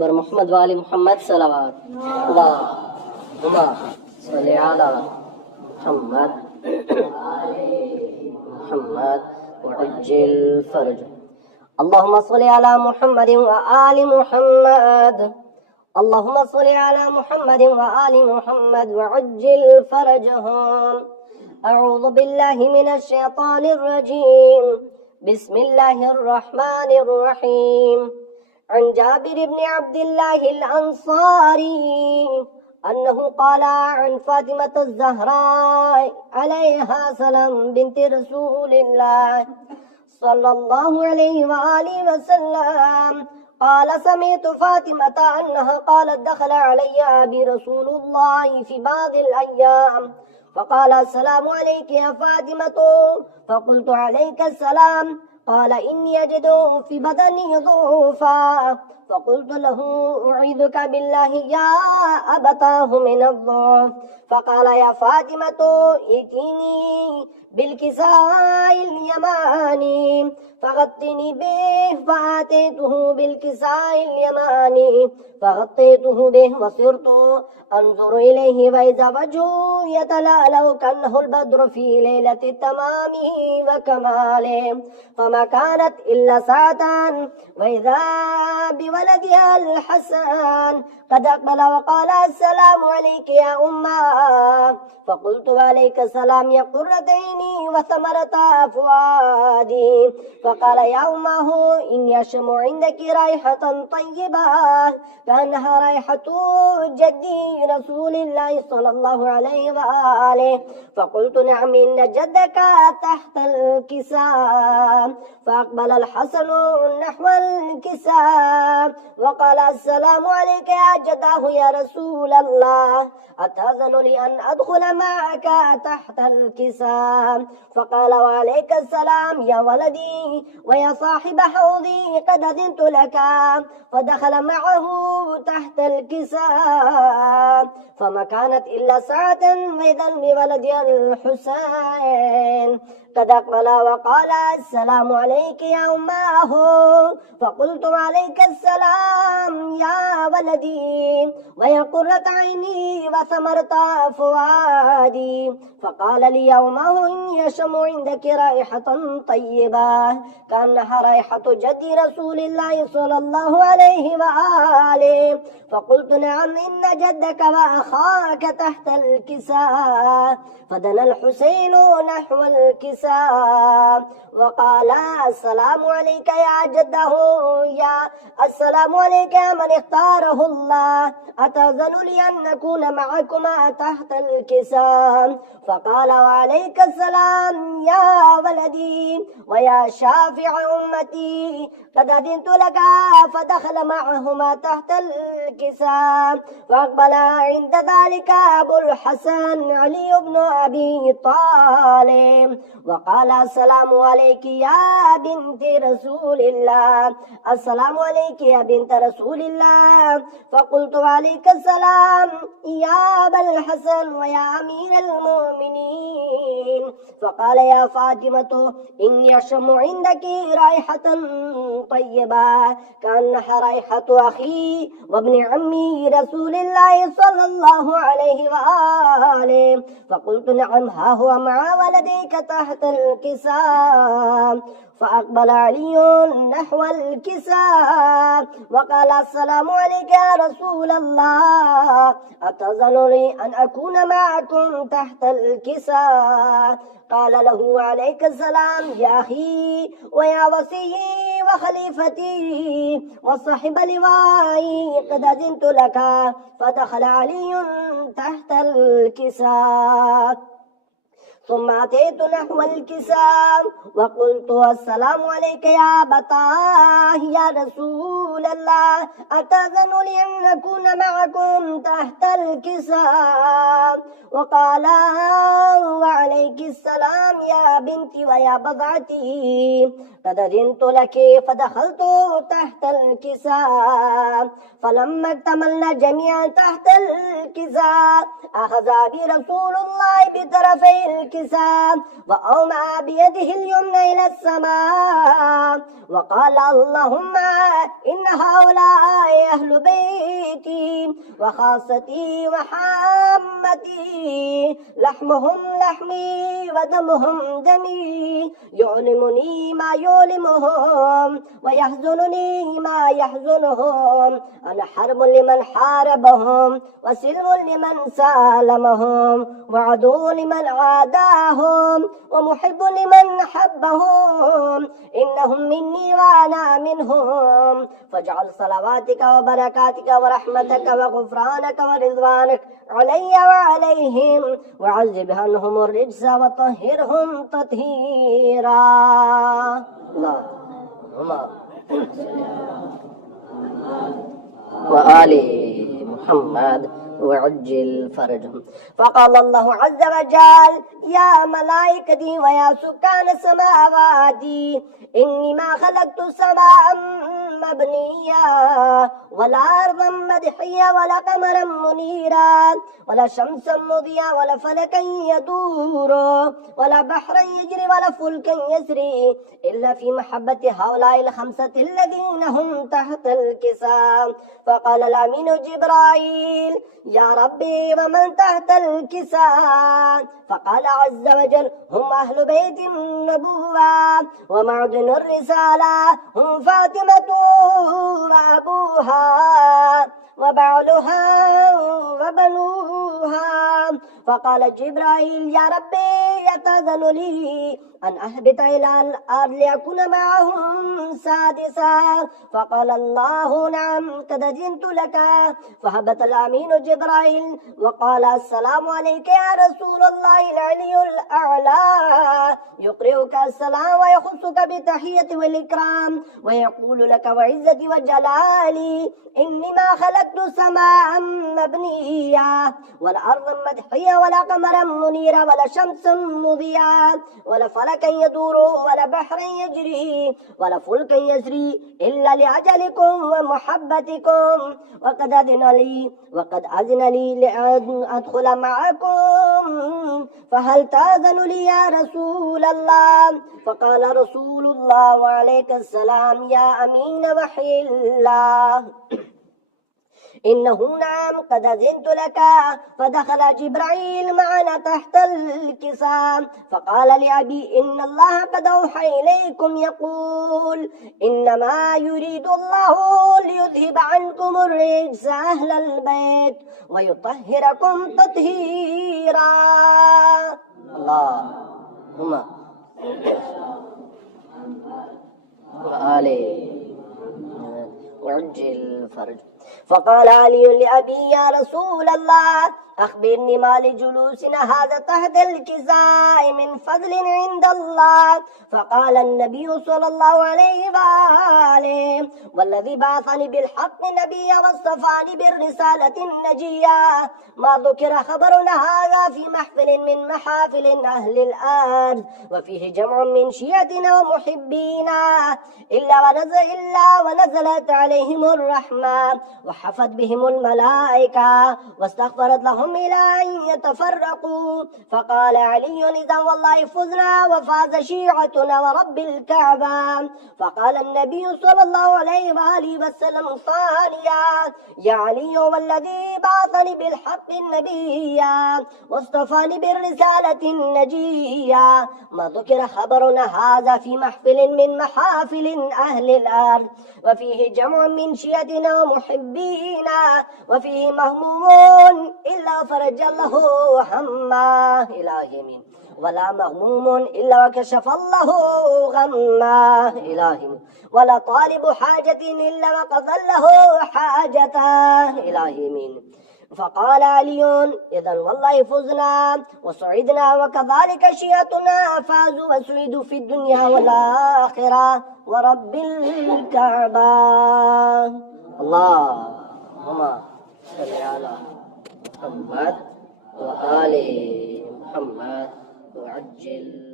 बर मोहम्मद वाली मोहम्मद सलावत अल्लाहुम्मा सल्ली अला मोहम्मद मोहम्मद वअज्जिल फरज अल्लाहुम्मा सल्ली अला मोहम्मद व आलि मोहम्मद अल्लाहुम्मा सल्ली अला मोहम्मद व आलि मोहम्मद वअज्जिल फरजहुम अऊज़ु बिल्लाहि मिनश शैतानिर रजीम बिस्मिल्लाहिर रहमानिर रहीम عن جابر بن عبد الله الأنصاري أنه قال عن فاطمة الزهراء عليها سلام بنت رسول الله صلى الله عليه وآله وسلم قال سمعت فاطمة أنها قالت دخل علي أبي رسول الله في بعض الأيام فقال السلام عليك يا فاطمة فقلت عليك السلام قال إني أجد في بدني ضعفا فقلت له أعيذك بالله يا أبتاه من الضعف فقال يا فاطمة ائتيني بالكساء اليماني فغطني به فأتيته بالكساء اليماني فغطيته به وصرت أنظر إليه وإذا وجهه يتلألأ كأنه البدر في ليلة التمام وكماله فما كانت إلا ساعة وإذا بولدها الحسن قد أقبل وقال السلام عليك يا أمه فقلت وعليك السلام يا قرة عيني وثمرة فؤادي فقال يا أمه إني أشم عندك رائحة طيبة كأنها رائحة جدي رسول الله صلى الله عليه وآله فقلت نعم إن جدك تحت الكساء فأقبل الحسن نحو الكساء وقال السلام عليك يا جداه يا رسول الله أتأذن لي أن أدخل معك تحت الكساء فقال وعليك السلام يا ولدي ويا صاحب حوضي قد أذنت لك فدخل معه تحت الكساء فما كانت إلا ساعة وإذا بولدي الحسين قد أقبل وقال السلام عليك يا أمه فقلت عليك السلام يا ولدي ويا قرة عيني وثمرة فؤادي فقال لي يا أمه إني أشم عندك رائحة طيبة كأنها رائحة جدي رسول الله صلى الله عليه وآله فقلت نعم إن جدك وأخاك تحت الكساء فدنا الحسين نحو الكساء وقال السلام عليك يا جده يا السلام عليك يا من اختاره الله أتأذن لي أن نكون معكما تحت الكساء فقال وعليك السلام يا ولدي ويا شافع أمتي قد أذنت لك فدخل معهما تحت الكساء فأقبل عند ذلك أبو الحسن علي بن أبي طالب وقال السلام عليك يا بنت رسول الله السلام عليك يا بنت رسول الله فقلت عليك السلام يا أبا الحسن ويا أمير المؤمنين فقال يا فاطمة إني أشم عندك رائحة طيبة كأنها رائحة أخي وابن عمي رسول الله صلى الله عليه وآله فقلت نعم ها هو مع ولديك تحت الكساء فأقبل علي نحو الكساء وقال السلام عليك يا رسول الله أتأذن لي أن أكون معكم تحت الكساء قال له عليك السلام يا أخي ويا وصي وخليفتي وصاحب لوائي قد أذنت لك فدخل علي تحت الكساء ثم أتيت نحو الكساء وقلت السلام عليك يا أبتاه يا رسول الله أتأذن لي أن نكون معكم تحت الكساء وقال وعليك السلام يا بنتي ويا بضعتي قد أذنت لك فدخلت تحت الكساء فلما اكتملنا جميعا تحت الكساء أخذ بي رسول الله بطرفي الكساء وأومأ بيده اليمنى إلى السماء وقال اللهم إن هؤلاء أهل بيتي وخاصتي وحامتي، لحمهم لحمي ودمهم دمي، يؤلمني ما يؤلمهم ويحزنني ما يحزنهم. أنا حرب لمن حاربهم وسلم لمن سالمهم، وعدو لمن عاداهم ومحب لمن حبهم. إنهم مني وأنا منهم، فاجعل صلواتك وبركاتك ورحمتك وغفرانك ورضوانك علي وعليهم، وعذب عنهم الرجس وطهرهم تطهيرا. اللهم وآل محمد وعجل فرجهم. فقال الله عز وجل: يا ملائكتي ويا سكان سماواتي، إني ما خلقت السماء مبنيا ولا أرضا مدحيا ولا قمرا منيرا ولا شمسا مضيا ولا فلكا يدور ولا بحرا يجري ولا فلكا يسري إلا في محبة هؤلاء الخمسة الذين هم تحت الكساء. فقال الأمين جبرائيل: يا ربي ومن تحت الكساء؟ فقال عز وجل: هم أهل بيت النبوة ومعدن الرسالة، هم فاطمة وأبوها وبعلها وبنوها. فقال جبرائيل: يا ربي يتأذن لي أن أهبط إلى الأرض لأكون معهم سادسا؟ فقال الله: نعم قد أذنت لك. فهبط الأمين جبرائيل وقال: السلام عليك يا رسول الله العلي الأعلى، يقرئك السلام ويخصك بالتحية والإكرام ويقول لك: وعزتي وجلالي إني ما خلقت السماء مبنية ولا أرضا مدحية ولا قمرا منيرا ولا شمسا مضيا ولا فلكا يدور ولا بحرا يجري ولا فلكا يسري إلا لأجلكم ومحبتكم، وقد أذن لي لأن أدخل معكم، فهل تأذن لي يا رسول الله؟ فقال رسول الله: وعليك السلام يا أمين وحي الله، إنه نعم قد أذنت لك. فدخل جبرائيل معنا تحت الكساء فقال لأبي: إن الله قد أوحى إليكم يقول: إنما يريد الله ليذهب عنكم الرجس أهل البيت ويطهركم تطهيرا. اللهم وآله وعجل فرج. فقال علي لأبي: يا رسول الله أخبرني ما لجلوسنا هذا تحت الكساء من فضل عند الله. فقال النبي صلى الله عليه وآله: والذي بعثني بالحق نبيا واصطفاني بالرسالة النجية، ما ذكر خبرنا هذا في محفل من محافل أهل الأرض وفيه جمع من شيعتنا ومحبينا إلا ونزلت عليهم الرحمة وحفت بهم الملائكة واستغفرت لهم إلى أن يتفرقوا. فقال علي: إذا والله فزنا وفاز شيعتنا ورب الكعبة. فقال النبي صلى الله عليه وآله وسلم ثانيا: يا علي والذي بعثني بالحق النبيا واصطفاني بالرسالة النجية، ما ذكر خبرنا هذا في محفل من محافل أهل الأرض وفيه جمع من شيعتنا ومحبينا وفيه مهموم إلا فرج الله همه إلهي من ولا مغموم إلا وكشف الله غمه إلهي من ولا طالب حاجة إلا وقضى له حاجته إلهي من. فقال علي: إذن والله فزنا وسعدنا وكذلك شيعتنا فازوا وسعدوا في الدنيا والآخرة ورب الكعبة. اللهم صل على محمد وآل محمد وعجل